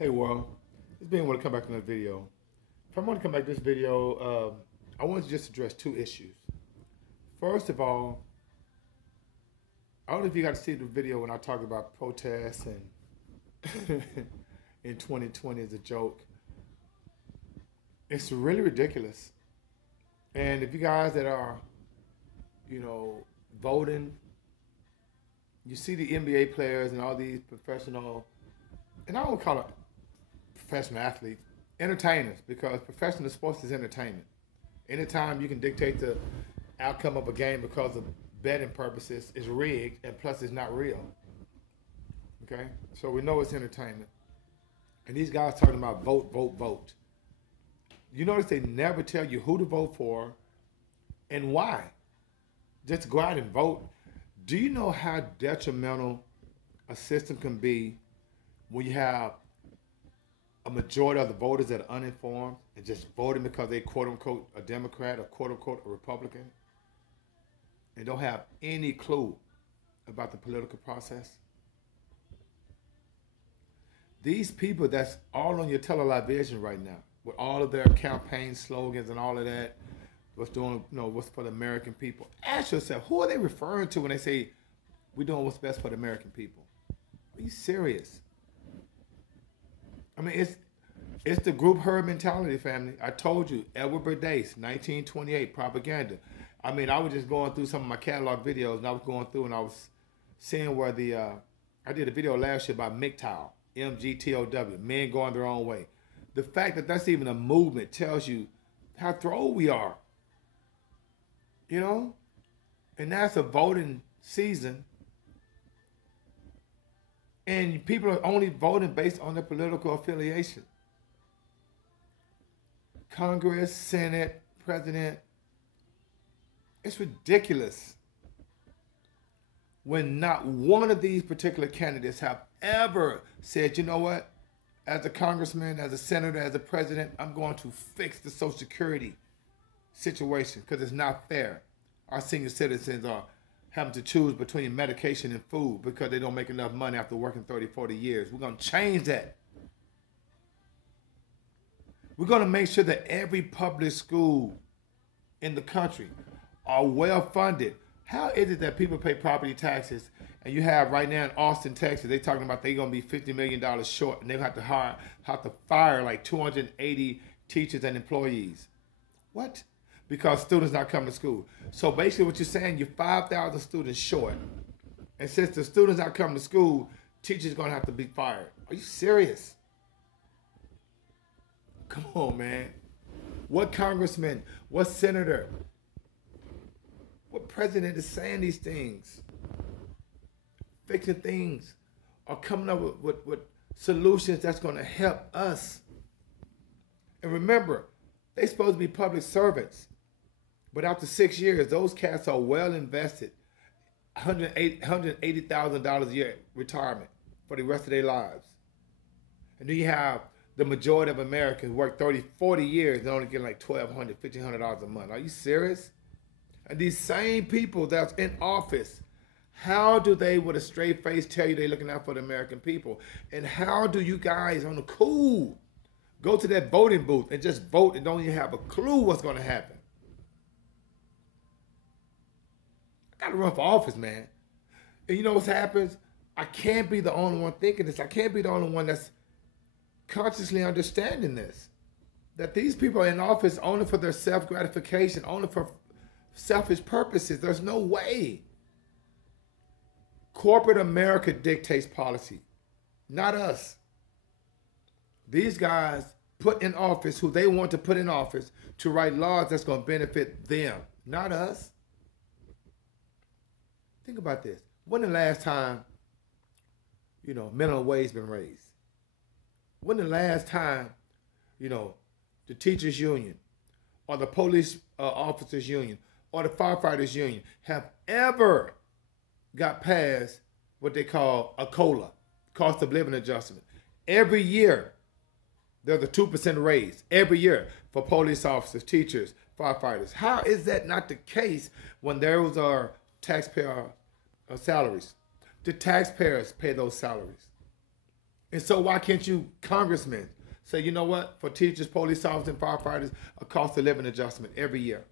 Hey world, it's Ben. Want to come back to another video. If I want to come back to this video, I want to just address two issues. First of all, I don't know if you got to see the video when I talk about protests and in 2020 as a joke. It's really ridiculous. And if you guys that are, voting, you see the NBA players and all these professional, and I don't call it professional athletes, entertainers, because professional sports is entertainment. Anytime you can dictate the outcome of a game because of betting purposes is rigged, and plus it's not real. Okay? So we know it's entertainment. And these guys talking about vote, vote, vote. You notice they never tell you who to vote for and why. Just go out and vote. Do you know how detrimental a system can be when you have a majority of the voters that are uninformed and just voting because they quote unquote a Democrat or quote unquote a Republican and don't have any clue about the political process? These people that's all on your television right now with all of their campaign slogans and all of that, what's doing, what's for the American people. Ask yourself, who are they referring to when they say we're doing what's best for the American people? Are you serious? I mean, it's the group herd mentality, family. I told you, Edward Bernays, 1928, propaganda. I mean, I was just going through some of my catalog videos, and I was going through and I was seeing where I did a video last year about MGTOW, MGTOW, men going their own way. The fact that that's even a movement tells you how thrilled we are. And that's a voting season. And people are only voting based on their political affiliation. Congress, Senate, President. It's ridiculous when not one of these particular candidates have ever said, you know what, as a congressman, as a senator, as a president, I'm going to fix the Social Security situation because it's not fair. Our senior citizens are having to choose between medication and food because they don't make enough money after working 30, 40 years. We're going to change that. We're going to make sure that every public school in the country are well funded. How is it that people pay property taxes and you have right now in Austin, Texas, they're talking about they're going to be $50 million short and they have to fire like 280 teachers and employees. What? Because students not coming to school. So basically what you're saying, you're 5,000 students short. And since the students not coming to school, teachers going to have to be fired. Are you serious? Come on, man. What congressman, what senator, what president is saying these things? Fixing things or coming up with solutions that's going to help us. And remember, they're supposed to be public servants. But after 6 years, those cats are well invested. $180,000 a year retirement for the rest of their lives. And then you have the majority of Americans work 30, 40 years and only get like $1,200, $1,500 a month. Are you serious? And these same people that's in office, how do they with a straight face tell you they're looking out for the American people? And how do you guys on the cool go to that voting booth and just vote and don't even have a clue what's going to happen? I got to run for office, man. And you know what happens? I can't be the only one thinking this. I can't be the only one that's consciously understanding this. That these people are in office only for their self-gratification, only for selfish purposes. There's no way. Corporate America dictates policy, not us. These guys put in office who they want to put in office to write laws that's going to benefit them, not us. Think about this. When the last time, minimum wage been raised? When the last time, the teachers union or the police officers union or the firefighters union have ever got past what they call a COLA, cost of living adjustment? Every year, there's a 2% raise every year for police officers, teachers, firefighters. How is that not the case when those are taxpayer salaries? The taxpayers pay those salaries. And so why can't you, congressmen, say, you know what, for teachers, police officers, and firefighters, a cost of living adjustment every year?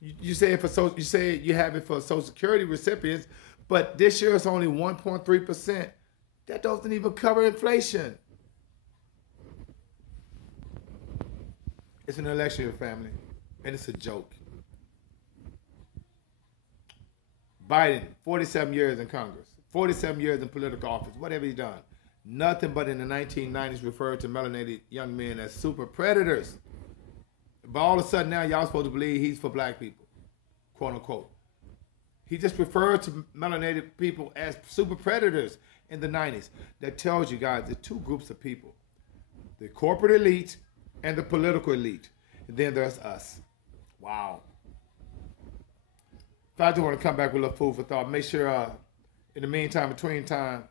You say you say you have it for Social Security recipients, but this year it's only 1.3%. That doesn't even cover inflation. It's an election year, family, and it's a joke. Biden, 47 years in Congress, 47 years in political office. What have he done? Nothing but in the 1990s referred to melanated young men as super predators. But all of a sudden now y'all supposed to believe he's for black people, quote unquote. He just referred to melanated people as super predators in the 90s. That tells you guys the two groups of people, the corporate elite and the political elite. And then there's us. Wow. If I do want to come back with a little food for thought, make sure in the meantime, between time,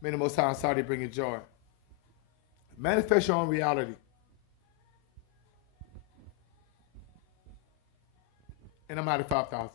may the Most High Saudi bring you joy. Manifest your own reality. And I'm out of 5,000.